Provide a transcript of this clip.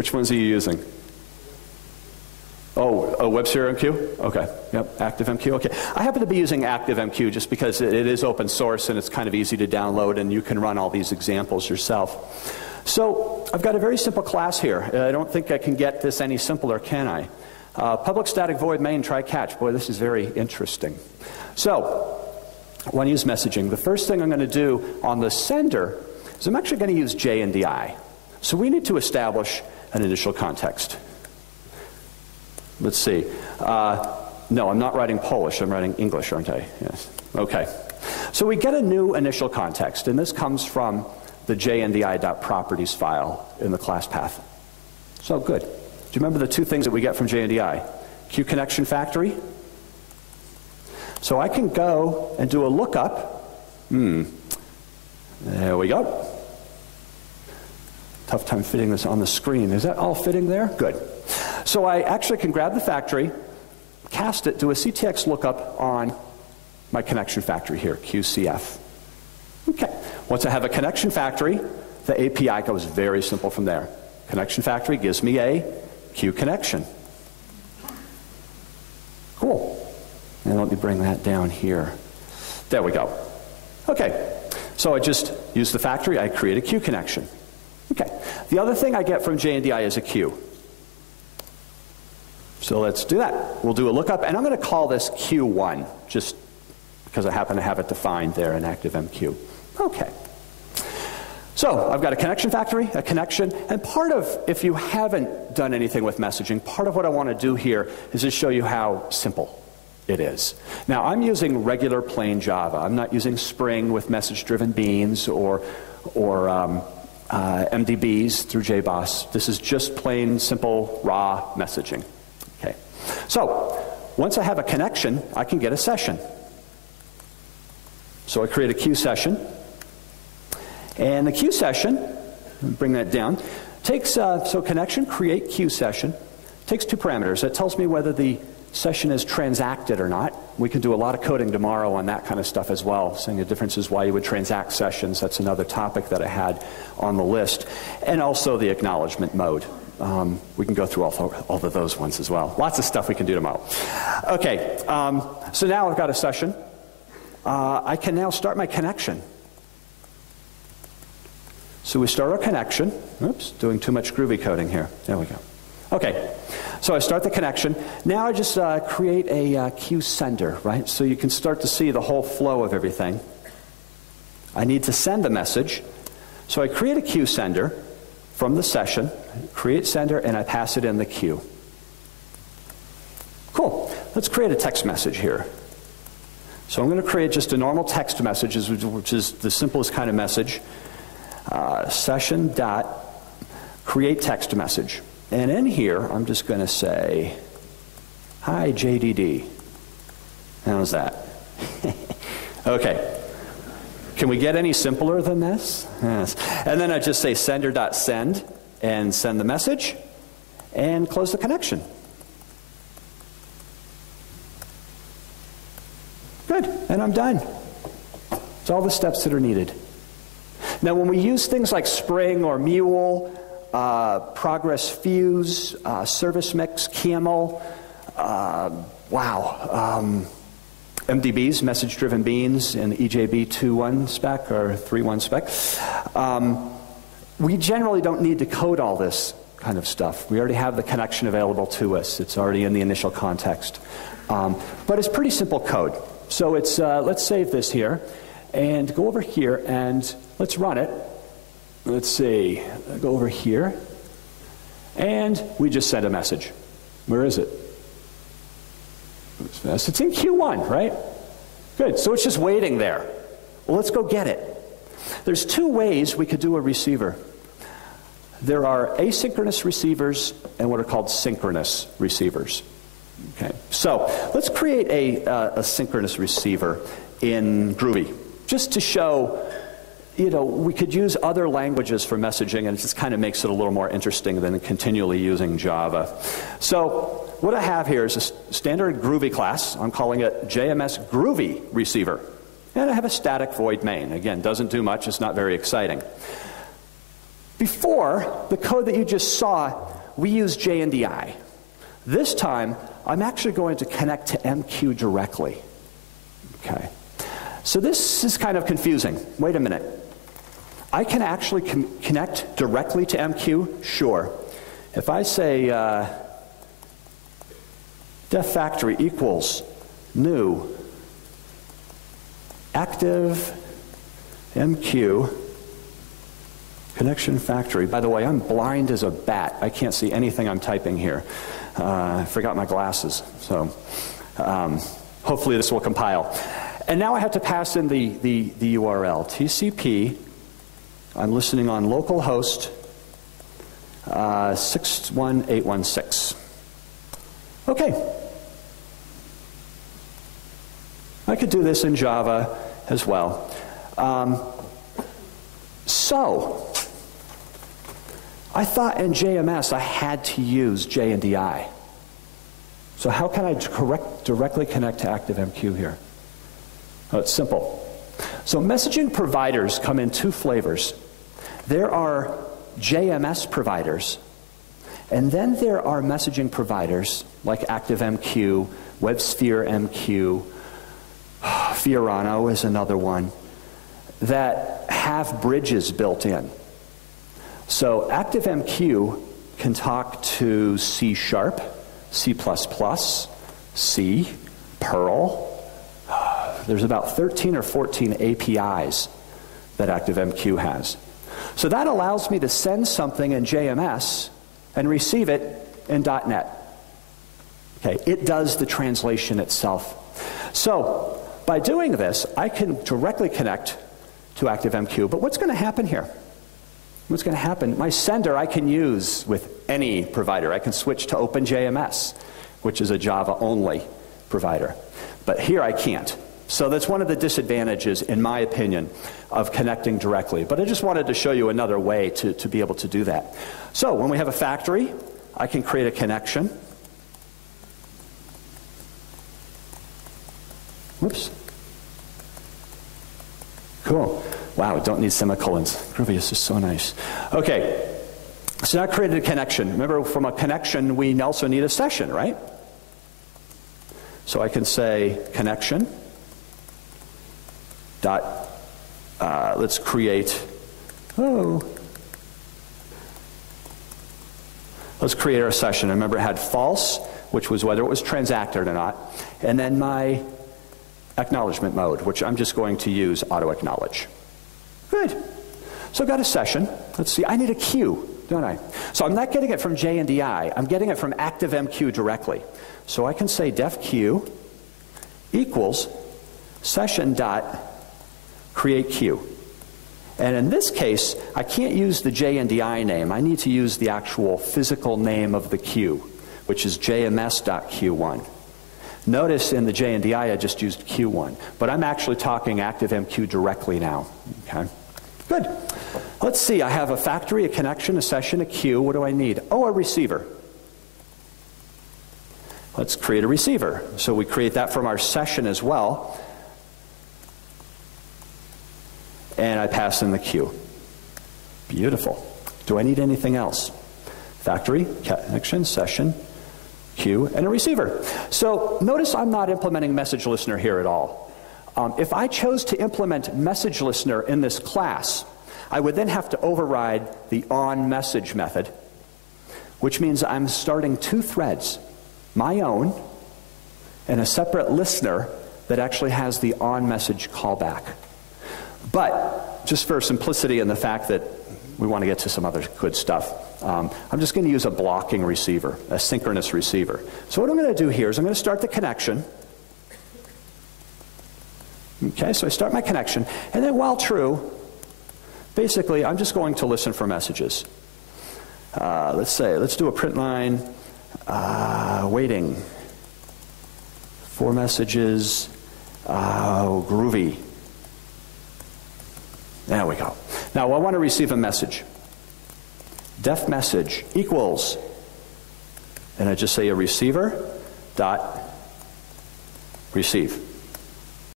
Which ones are you using? Oh, WebSerialMQ? Okay, yep, ActiveMQ, okay. I happen to be using ActiveMQ just because it is open source and it's kind of easy to download and you can run all these examples yourself. So I've got a very simple class here. I don't think I can get this any simpler, can I? Public static void main try catch. Boy, this is very interesting. So when I use messaging, the first thing I'm going to do on the sender is I'm actually going to use JDD09. So we need to establish an initial context. Let's see. No, I'm not writing Polish. I'm writing English, aren't I? Yes. Okay. So we get a new initial context, and this comes from the JDD9.properties file in the class path. So good. Do you remember the two things that we get from JDD9? Queue connection factory. So I can go and do a lookup. There we go. Tough time fitting this on the screen. Is that all fitting there? Good. So I actually can grab the factory, cast it, do a CTX lookup on my connection factory here, QCF. Okay. Once I have a connection factory, the API goes very simple from there. Connection factory gives me a queue connection. Cool. And let me bring that down here. There we go. Okay. So I just use the factory, I create a queue connection. Okay. The other thing I get from JDD9 is a queue. So let's do that. We'll do a lookup, and I'm going to call this Q1, just because I happen to have it defined there in ActiveMQ. Okay. So I've got a connection factory, a connection, and part of, if you haven't done anything with messaging, part of what I want to do here is just show you how simple it is. Now, I'm using regular plain Java. I'm not using Spring with message-driven beans or MDBs through JBoss. This is just plain, simple, raw messaging. Okay. So once I have a connection, I can get a session. So I create a queue session. And the queue session, bring that down, takes, so connection, create queue session, takes two parameters. It tells me whether the session is transacted or not. We can do a lot of coding tomorrow on that kind of stuff as well, saying the difference is why you would transact sessions. That's another topic that I had on the list. And also the acknowledgement mode. We can go through all of those ones as well. Lots of stuff we can do tomorrow. Okay, so now I've got a session. I can now start my connection. So we start our connection. Oops, doing too much groovy coding here. There we go. Okay, so I start the connection. Now I just create a queue sender, right? So you can start to see the whole flow of everything. I need to send a message. So I create a queue sender from the session, create sender, and I pass it in the queue. Cool. Let's create a text message here. So I'm going to create just a normal text message, which is the simplest kind of message. Session dot create text message. And in here, I'm just going to say, hi, JDD. How's that? Okay. Can we get any simpler than this? Yes. And then I just say sender.send and send the message and close the connection. Good, and I'm done. It's all the steps that are needed. Now, when we use things like Spring or Mule, Progress Fuse, Service Mix, Camel, MDBs, message-driven beans, and EJB 2.1 spec or 3.1 spec. We generally don't need to code all this kind of stuff. We already have the connection available to us. It's already in the initial context. But it's pretty simple code. So it's, let's save this here and go over here and let's run it. Let's see, go over here. And we just sent a message. Where is it? It's in Q1, right? Good, so it's just waiting there. Well, let's go get it. There's two ways we could do a receiver. There are asynchronous receivers and what are called synchronous receivers. Okay, so let's create a synchronous receiver in Groovy, just to show, you know, we could use other languages for messaging, and it just kind of makes it a little more interesting than continually using Java. So what I have here is a standard Groovy class. I'm calling it JMS Groovy Receiver. And I have a static void main. Again, doesn't do much. It's not very exciting. Before, the code that you just saw, we used JNDI. This time, I'm actually going to connect to MQ directly. Okay. So this is kind of confusing. Wait a minute. I can actually connect directly to MQ? Sure. If I say def factory equals new active MQ connection factory. By the way, I'm blind as a bat. I can't see anything I'm typing here. I forgot my glasses, so hopefully this will compile. And now I have to pass in the URL, TCP. I'm listening on localhost 61816. Okay. I could do this in Java as well. So, I thought in JMS I had to use JNDI. So how can I directly connect to ActiveMQ here? Oh, it's simple. So messaging providers come in two flavors. There are JMS providers, and then there are messaging providers like ActiveMQ, WebSphere MQ, Fiorano is another one, that have bridges built in. So ActiveMQ can talk to C#, C++, C, Perl. There's about 13 or 14 APIs that ActiveMQ has. So that allows me to send something in JMS and receive it in .NET. Okay, it does the translation itself. So by doing this, I can directly connect to ActiveMQ. But what's going to happen here? What's going to happen? My sender I can use with any provider. I can switch to OpenJMS, which is a Java-only provider. But here I can't. So that's one of the disadvantages, in my opinion, of connecting directly. But I just wanted to show you another way to be able to do that. So when we have a factory, I can create a connection. Whoops. Cool. Wow, don't need semicolons. Groovy, this is so nice. Okay, so now I created a connection. Remember, from a connection, we also need a session, right? So I can say connection dot, let's create, let's create our session. Remember, it had false, which was whether it was transacted or not, and then my acknowledgement mode, which I'm just going to use auto-acknowledge. Good. So I've got a session. Let's see, I need a queue, don't I? So I'm not getting it from JNDI. I'm getting it from ActiveMQ directly. So I can say def queue equals session dot create queue. And in this case, I can't use the JNDI name. I need to use the actual physical name of the queue, which is jms.q1. Notice in the JNDI I just used Q1, but I'm actually talking ActiveMQ directly now. Okay, good. Let's see, I have a factory, a connection, a session, a queue. What do I need? Oh, a receiver. Let's create a receiver. So we create that from our session as well. And I pass in the queue. Beautiful. Do I need anything else? Factory, connection, session, queue, and a receiver. So notice I'm not implementing message listener here at all. If I chose to implement message listener in this class, I would then have to override the onMessage method, which means I'm starting two threads, my own and a separate listener that actually has the onMessage callback. But just for simplicity and the fact that we want to get to some other good stuff, I'm just going to use a blocking receiver, a synchronous receiver. So what I'm going to do here is I'm going to start the connection. Okay, so I start my connection, and then while true, basically I'm just going to listen for messages. Let's do a print line, waiting for messages, groovy. There we go. Now I want to receive a message. Def message equals, and I just say a receiver dot receive.